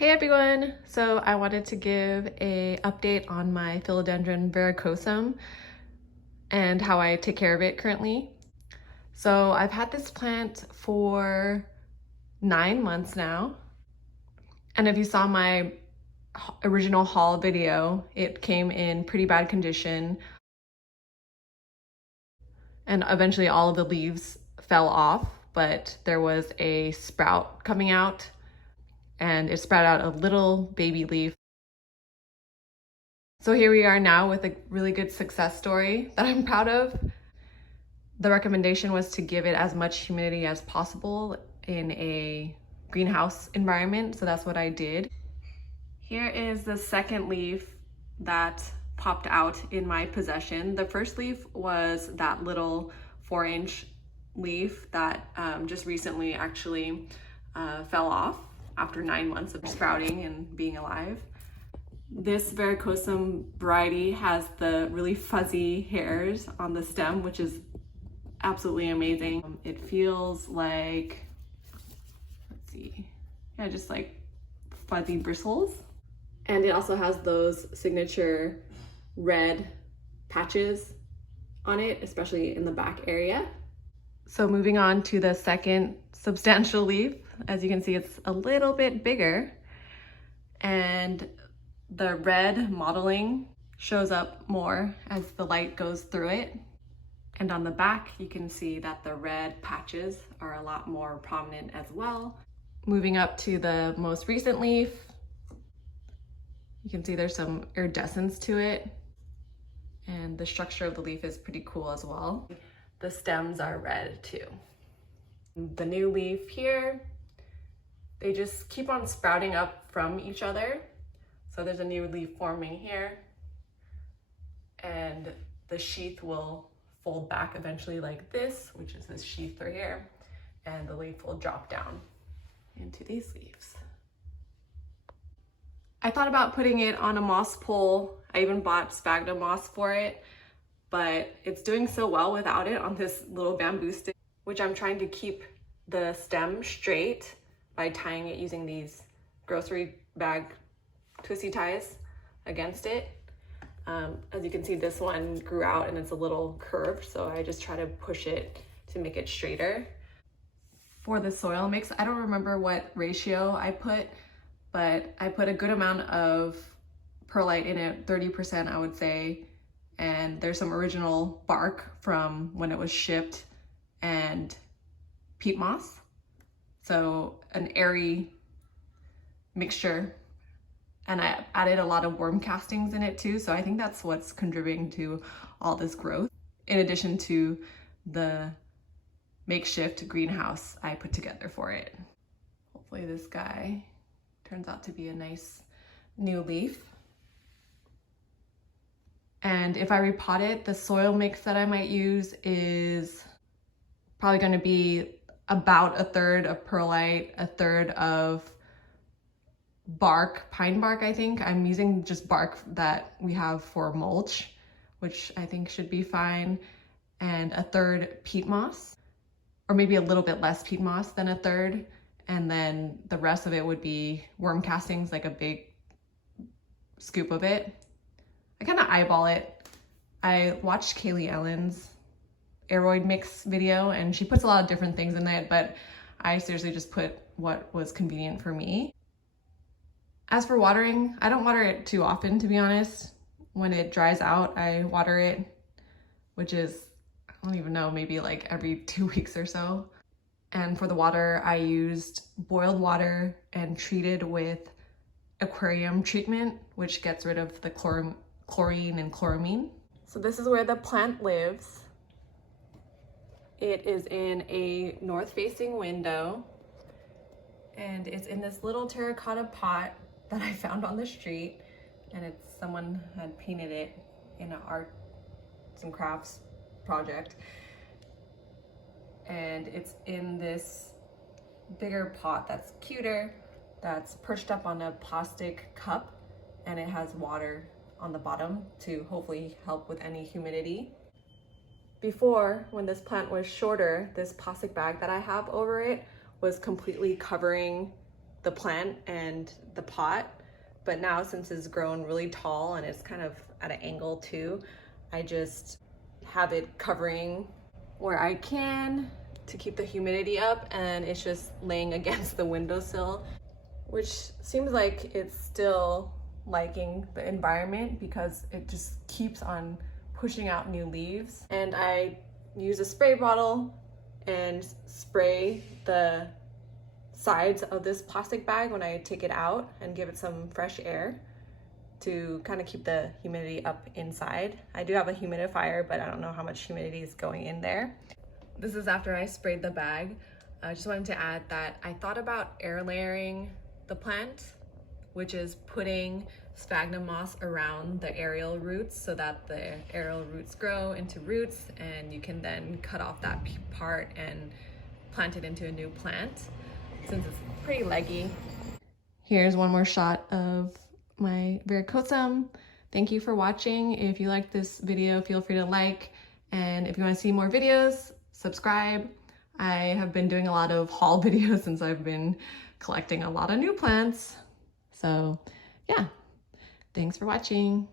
Hey everyone! So I wanted to give an update on my Philodendron Verrucosum and how I take care of it currently. So I've had this plant for 9 months now. And if you saw my original haul video, it came in pretty bad condition. And eventually all of the leaves fell off, but there was a sprout coming out and it sprouted out a little baby leaf. So here we are now with a really good success story that I'm proud of. The recommendation was to give it as much humidity as possible in a greenhouse environment, so that's what I did. Here is the second leaf that popped out in my possession. The first leaf was that little 4-inch leaf that just recently actually fell off after 9 months of sprouting and being alive. This Verrucosum variety has the really fuzzy hairs on the stem, which is absolutely amazing. It feels like, let's see, yeah, just like fuzzy bristles. And it also has those signature red patches on it, especially in the back area. So moving on to the second substantial leaf, as you can see, it's a little bit bigger. And the red mottling shows up more as the light goes through it. And on the back, you can see that the red patches are a lot more prominent as well. Moving up to the most recent leaf, you can see there's some iridescence to it. And the structure of the leaf is pretty cool as well. The stems are red too. The new leaf here, they just keep on sprouting up from each other. So there's a new leaf forming here, and the sheath will fold back eventually like this, which is this sheath right here, and the leaf will drop down into these leaves. I thought about putting it on a moss pole. I even bought sphagnum moss for it, but it's doing so well without it on this little bamboo stick, which I'm trying to keep the stem straight by tying it using these grocery bag twisty ties against it. As you can see, this one grew out and it's a little curved, so I just try to push it to make it straighter. For the soil mix, I don't remember what ratio I put, but I put a good amount of perlite in it, 30% I would say, and there's some original bark from when it was shipped and peat moss, so an airy mixture. And I added a lot of worm castings in it too, so I think that's what's contributing to all this growth, in addition to the makeshift greenhouse I put together for it. Hopefully this guy turns out to be a nice new leaf. And if I repot it, the soil mix that I might use is probably going to be about 1/3 of perlite, 1/3 of bark, pine bark. I think I'm using just bark that we have for mulch, which I think should be fine, and 1/3 peat moss, or maybe a little bit less peat moss than 1/3, and then the rest of it would be worm castings, like a big scoop of it. I kind of eyeball it. I watched Kaylee Ellen's aeroid mix video and she puts a lot of different things in it, but I seriously just put what was convenient for me. As for watering, I don't water it too often, to be honest. When it dries out, I water it, which is, I don't even know, maybe like every 2 weeks or so. And for the water, I used boiled water and treated with aquarium treatment, which gets rid of the chlorine and chloramine. So this is where the plant lives. It is in a north-facing window, and it's in this little terracotta pot that I found on the street, and someone had painted it in an arts and crafts project. And it's in this bigger pot that's cuter, that's perched up on a plastic cup, and it has water on the bottom to hopefully help with any humidity. Before, when this plant was shorter, this plastic bag that I have over it was completely covering the plant and the pot. But now since it's grown really tall and it's kind of at an angle too, I just have it covering where I can to keep the humidity up, and it's just laying against the windowsill, which seems like it's still liking the environment because it just keeps on pushing out new leaves. And I use a spray bottle and spray the sides of this plastic bag when I take it out and give it some fresh air to kind of keep the humidity up inside. I do have a humidifier, but I don't know how much humidity is going in there. This is after I sprayed the bag. I just wanted to add that I thought about air layering the plant, which is putting sphagnum moss around the aerial roots so that the aerial roots grow into roots, and you can then cut off that part and plant it into a new plant since it's pretty leggy. Here's one more shot of my Verrucosum. Thank you for watching. If you like this video, feel free to like, and if you want to see more videos, subscribe. I have been doing a lot of haul videos since I've been collecting a lot of new plants. So yeah, thanks for watching.